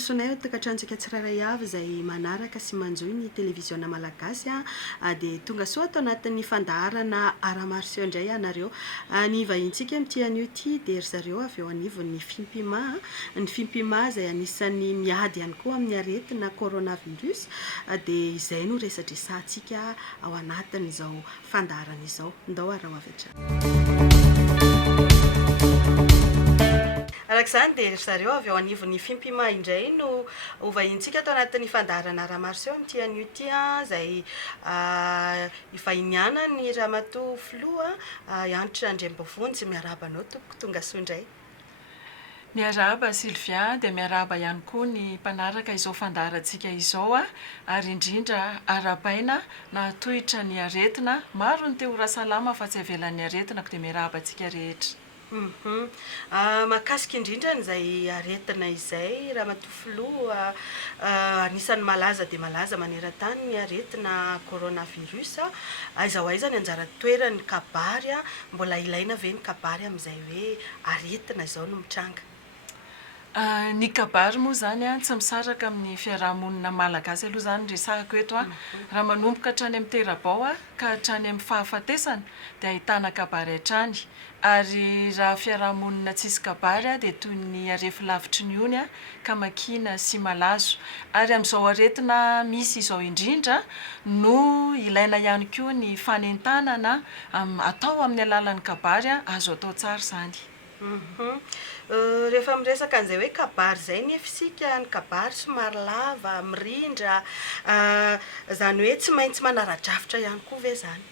sonay tokatrantsika tsirairay avy izay manaraka sy manjoy ny Televisiona Malagasy dia tonga soa atao anatin'ny fandaharana Art Maro Seho indray ianareo. Ny vahintsika amin'ity anio ity dia ry zareo avy eo anivon'ny FI.MPI.MA. Ny FI.MPI.MA izay anisany miady ihany koa amin'ny aretina coronavirus dia izay no resadresantsika ao anatin'izao fandaharana izao. Ndao arao avy hatrany. Arak'izany dia zareo avy eo anivon'ny FI.MPI.MA indray no hovahintsika atao anatin'ny fandaharana Art Maro Seho amin'ity anio ity izay hivahiniana ny ramatoa Filoha Andritra Andrembavonjy miarahaba anao tompoko tonga soa indray. Miarahaba Sylvia dia miarahaba ihany koa ny mpanaraka izao fandaharantsika izao ary indrindra arapaina na tohitra ny aretina maro ny teo rasalama fa tsy avelan'ny aretina dia miarahaba antsika rehetra. Makasika indrindra n'izay aretina izay ramatoa Filoha anisan'ny malaza dia malaza maneran-tany ny aretina coronavirus aiza ho aiza ny anjara toerany kabary mbola ilaina ve ny kabary amin'izay hoe aretina izao no mitranga. Ny kabary moa zany tsy misaraka amin'ny fiarahamonina malagasy aloha zany resahako eto raha manomboka hatrany amin'ny terabao ka hatrany amin'ny fahafatesana dia ahitana kabary hatrany ary raha fiarahamonina tsisy kabary dia toy ny arefy lavitry ny ony ka makina sy malazo ary amin'izao aretina misy izao indrindra no ilaina ihany koa ny fanentanana atao amin'ny alalan'ny kabary azo atao tsara zany. Rehefa miresaka an'izay hoe kabary izay ny efisika ny kabary somary lava mirindra zany hoe tsy maintsy manara-drafitra ihany koa ve zany.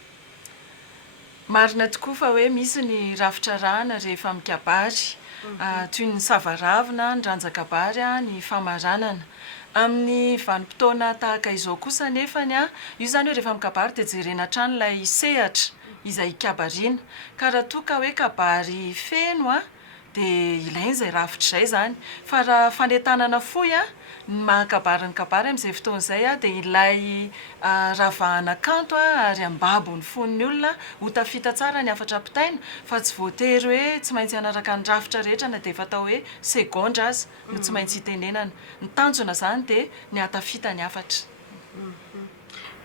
Marina tokoa fa hoe misy ny rafitra rana rehefa mikabary toy ny savaravina ny ranjakabary ny famaranana amin'ny vanim-potoana tahaka izao kosa nefany io zany hoe rehefa mikabary dia jerena hatrany ilay sehatra izay kabariana ka raha toa ka hoe kabary feno dia ilainy izay rafitra izay zany fa raha fanentanana fohy ny mahakabary ny kabary amin'izay fotoana izay dia ilay ravahana kanto ary ambabo ny fon'ny olona ho tafita tsara ny afatra apitaina fa tsy voatery hoe tsy maintsy hanaraka ny rafitra rehetra na dia efa atao hoe segondra azy no tsy maintsy hitenenana ny tanjona zany dia ny hatafita ny afatra.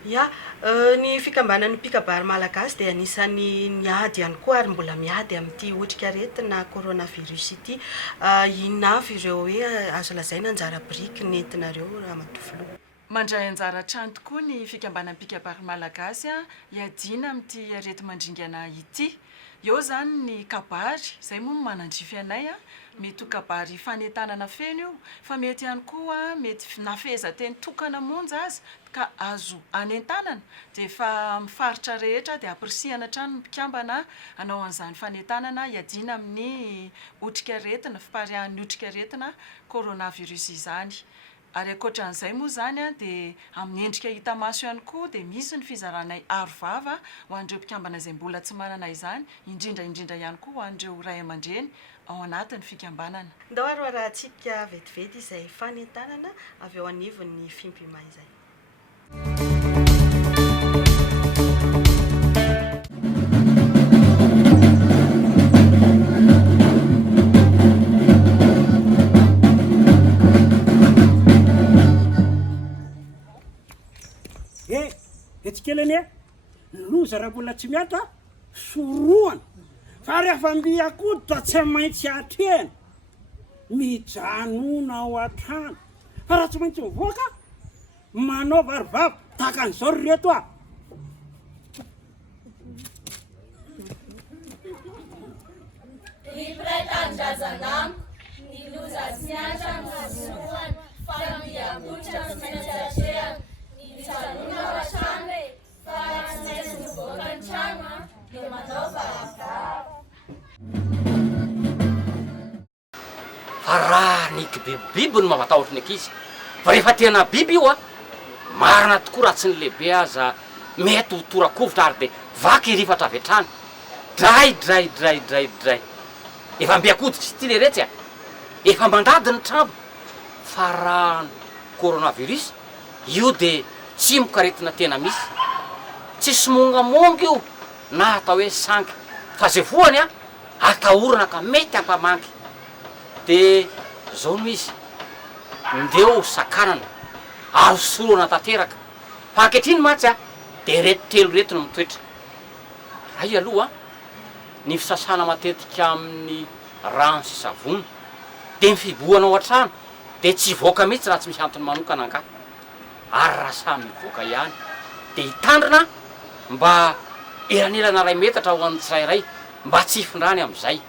Ny fikambanan'ny mpikabary malagasy dia anisany miady ihany koa ary mbola miady amin'ity otrika aretina coronavirus ity. Inona avy ireo hoe azo lazaina anjara biriky nentinareo ramatoa Filoha? Mandray anjara hatrany tokoa ny fikambanan'ny mpikabary malagasy hiadiana amin'ity arety mandringana ity. Eo zany ny kabary izay moa manandrify anay mety ho kabary fanentanana feno io fa mety ihany koa mety nafehezan-teny tokana monja azy ka azo anentanana dia efa mifaritra rehetra dia ampirisihana hatrany mpikambana hanao an'izany fanentanana hiadiana amin'ny otrika aretina fiparihan'ny otrika aretina coronavirus izany. Ary ankoatran'izay moa zany dia amin'ny endrika hita maso ihany koa dia misy ny fizaranay arovava ho an'ireo mpikambana izay mbola tsy manana izany indrindra ihany koa ho an'ireo ray aman-dreny ao anatin'ny fikambanana. Ndao arahantsika vetivety izay fanentanana avy eo anivon'ny FI.MPI.MA izay. Etskelany loza raha mbola tsy miata soroana fa rehefa mbiakoditra tsy maintsy atrena mijanona ao an-trano fa raha tsy maintsy mivoaka manao varivava tahaka an'izao reto Ripretan-drazanamiko ny loza tsy miatra nohazoany fa miakoditra tsy maintsy atrehana mijanona ao an-trano fa tsy maintsy mivoaka ny trano dia manao varavara. Fa raha niky biby no mampatahotra ny ankizy fa rehefa tena biby io marina tokoa raha tsy ny lehibe aza mety ho torakovitra ary dia vaky irifatra avy hatrany dray efa mbiakoditra sy ty le retsy efa mandady ny trabo fa raha coronavirus io dia tsy mokaretina tena misy tsy somongamonga io na atao hoe sangy fa zay voany atahorana ka mety hampamangy dia zao no izy ndeo sakanana aro soroana tanteraka fa ankehitriny matsy a de retitelo retiny mitoetra ray aloha ny fisasana matetika amin'ny rano sy savony de mifiboanao an-trano de tsy voaka mihitsy raha tsy misy antony manokana anka ary raha samy mivoaka ihany de hitandrina mba elanelana ray metatra ho an'ny tsirairay mba tsy hifindrany am'izay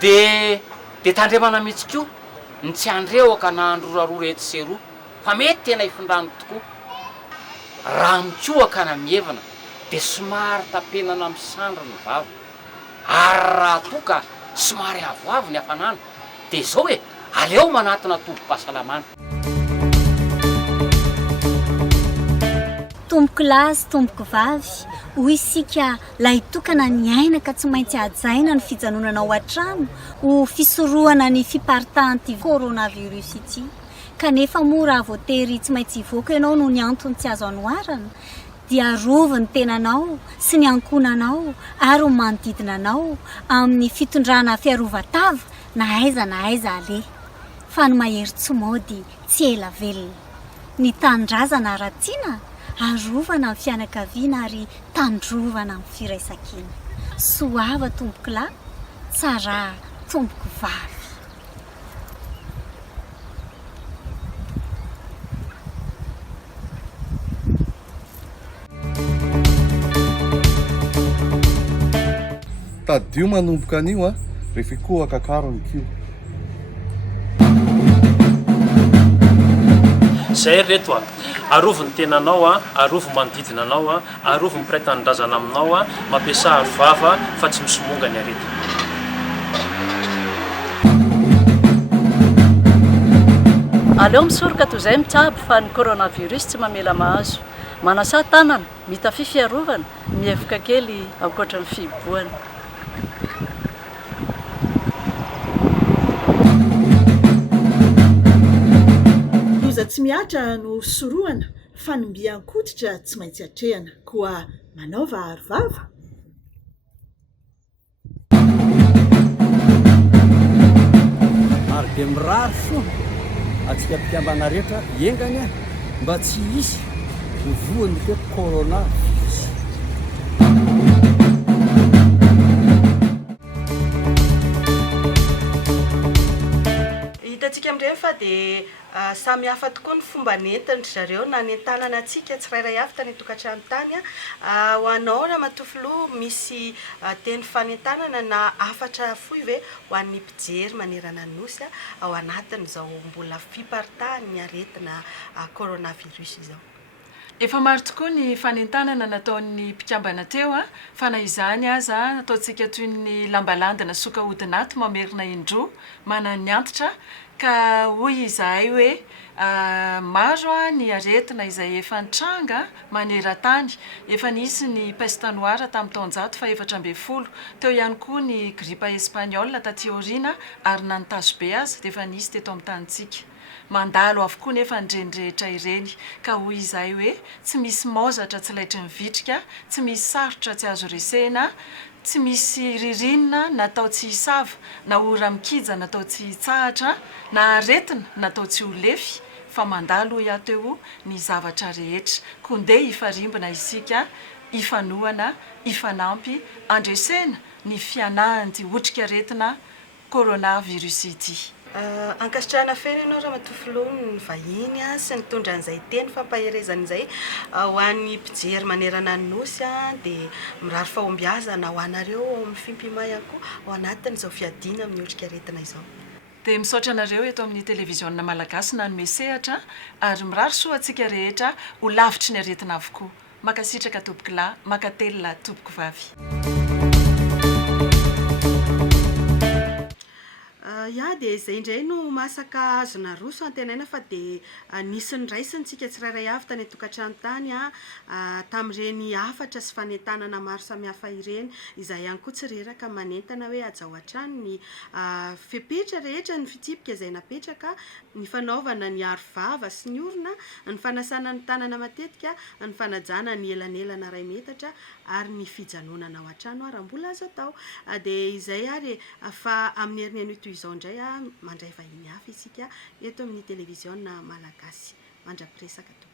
de tandremana mihitsy koa ny tsy andreoaka na androraroa etsy seroa fa mety tena hifindrany tokoa raha mikoaka na mievana de somary tapenana misandra ny vava ary raha toka somary avoavo ny hafanana de zao hoe aleo manatona tombo-pahasalamana. Tomboko lahy sy tomboko vavy hoy isika lay tokana ny aina ka tsy maintsy hajaina ny fijanonana ao an-trano ho fisorohana ny fiparitahan'ity coronavirus ity kanefa moa raha voatery tsy maintsy hivoaka ianao no ny antony tsy azo anoharana dia rovo ny tenanao sy ny ankonanao ary ny manodidina anao amin'ny fitondrana fiarovan-tava na aiza ale fa ny mahery tsy mody tsy ela velona ny tanindrazana aratsiana arovana amin'ny fianakaviana ary tandrovana amin'ny firaisan-kina soava tomboko lahy tsara tomboko vavy. Tadio manomboka anio a rehefa kohaka karony kio zay reto a arovo ny tenanao a arovo manodidina anao a arovo ny piraitanindrazana aminao a mampiasa vava fa tsy misomonga ny arety. aleo misoroka toy izay mitsabo fa ny coronavirus tsy mamela mahazo manasa tanana mitafy fiarovana mihevoka kely ankoatra ny fiboana. Tsy miatra no soroana fa ny mbiankototra tsy maintsy atrehana koa manaova arovava. Ary de mirary so atsika mpikambana rehetra iengany mba tsy hisy voany te coronavirus. Hitantsika amin'ireny fa de samy hafa tokoa ny fomba nentin'ny zareo na nentanana atsika tsirairay avy tany tokantrano tany ho anao raha matofilo misy teny fanentanana na afatra foy ve ho an'ny mpijery manerana ny nosy ao anatin'izao mbola fiparitahany aretina coronavirus izao. Efa maro tokoa ny fanentanana nataon'ny mpikambana teo fa na izany aza nataontsika toy ny lambalandina soka odinato mamerina indroa manany antitra ka hoy izahay hoe maro ny aretina izay efa nitranga maneran-tany efa nisy ny peste noire tamin'ny taonjato fa 14 teo ihany koa ny grippe espagnole taty aoriana ary nantazo be azy dia efa nisy teto amin'ny tanitsika mandalo avokoa nefa ndrendrehetra ireny ka hoy izahay hoe tsy misy maozatra tsy laitry mivitrika tsy misy sarotra tsy azo resena tsy misy ririnina natao tsy hisava na ora mikija natao tsy hitsahatra na aretina natao tsy ho lefy fa mandalo iateo ny zavatra rehetra konde ifarimbina isika ifanoana ifanampy andresena ny fianahanty otrika aretina coronavirus ity. Ankasitrahana fena ianao raha matofilony ny vahiny sy nitondra an'izay teny Fampaherezana izay ho an'ny mpijery manerana ny nosy dia mirary fahombiazana ho anareo amin'ny FI.MPI.MA ihany koa ao anatin'izao fiadiana amin'ny otrika aretina izao. Dia misaotra anareo eto amin'ny Televisiona Malagasy nanome sehatra ary mirary soa antsika rehetra ho lavitry ny aretina avokoa. Makasitraka tompoko lahy, makatelina tompoko vavy. Ya dia izay indray no masaka azona roso antenaina fa dia nisy ny raisintsika tsirairay avy tany tokantrano tany tamin'ireny afatra sy fanentanana maro samihafa ireny izay ihany koa tsy reraka manentana hoe ajaho an-trano ny fepetra rehetra ny fitsipika izay napetraka ny fanaovana ny arovava sy ny orona ny fanasana ny tanana matetika ny fanajana ny elanelana ray metatra ary ny fijanonana ao an-trano raha mbola azo atao. Dia izay ary fa amin'ny herinany toy izao indray mandray vahiny hafa isika eto amin'ny Televisiona Malagasy. Mandra-piresaka tompoko.